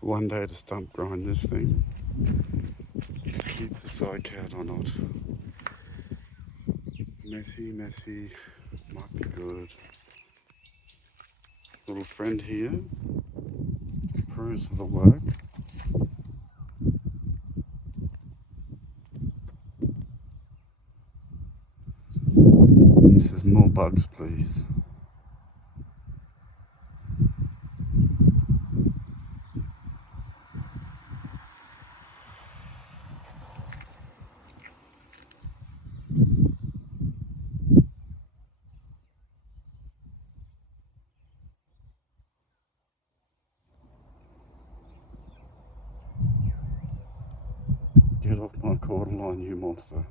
one day to stump grind this thing to keep the cycad or not. Messy, messy, might be good. Little friend here, approves of the work. He says more bugs please. Get off my quarter line, you monster.